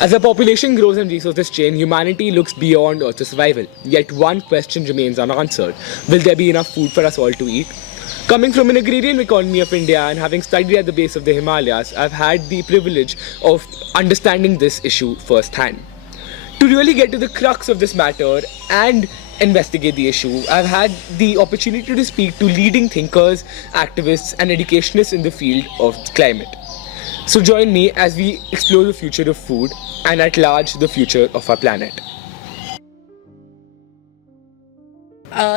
As the population grows and resources change, humanity looks beyond Earth's survival. Yet one question remains unanswered. Will there be enough food for us all to eat? Coming from an agrarian economy of India and having studied at the base of the Himalayas, I've had the privilege of understanding this issue firsthand. To really get to the crux of this matter and investigate the issue, I've had the opportunity to speak to leading thinkers, activists, and educationists in the field of climate. So join me as we explore the future of food and at large the future of our planet.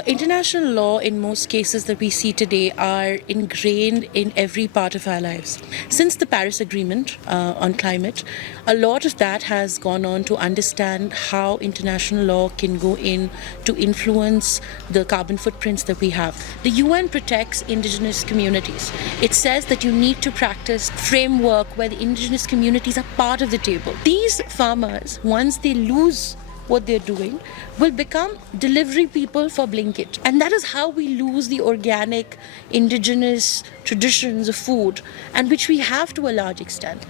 International law in most cases that we see today are ingrained in every part of our lives. Since the Paris Agreement on climate, a lot of that has gone on to understand how international law can go in to influence the carbon footprints that we have. The UN protects indigenous communities. It says that you need to practice framework where the indigenous communities are part of the table. These farmers, once they lose what they're doing, will become delivery people for Blinkit. And that is how we lose the organic, indigenous traditions of food, and which we have to a large extent.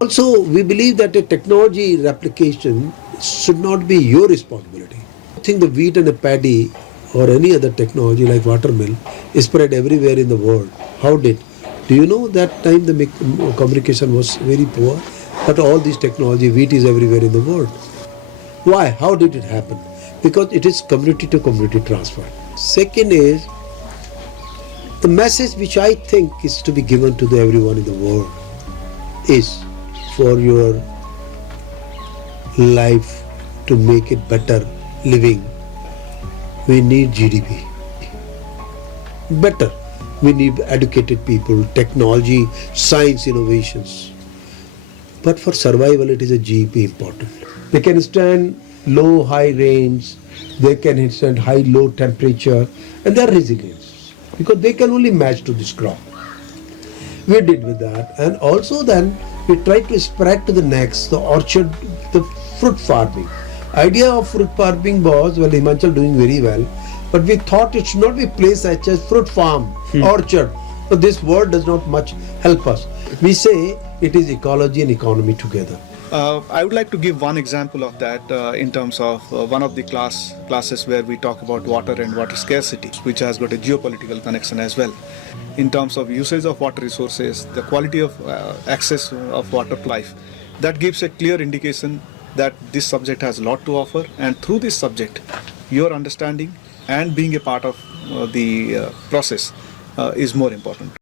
Also, we believe that a technology replication should not be your responsibility. I think the wheat and the paddy or any other technology like watermill is spread everywhere in the world. How did? Do you know that time the communication was very poor? But all this technology, wheat is everywhere in the world. Why? How did it happen? Because it is community to community transfer. Second is, the message which I think is to be given to everyone in the world is for your life to make it better living. We need GDP. Better. We need educated people, technology, science, innovations. But for survival, it is a GDP important. They can stand low, high rains, they can stand high, low temperature, and they are resilient because they can only match to this crop. We did with that, and also then we tried to spread to the next, the orchard, the fruit farming. Idea of fruit farming was, well, Himachal doing very well, but we thought it should not be placed such as fruit farm, orchard. So this word does not much help us. We say it is ecology and economy together. I would like to give one example of that in terms of one of the classes where we talk about water and water scarcity, which has got a geopolitical connection as well. In terms of usage of water resources, the quality of access of water to life, that gives a clear indication that this subject has a lot to offer, and through this subject, your understanding and being a part of the process is more important.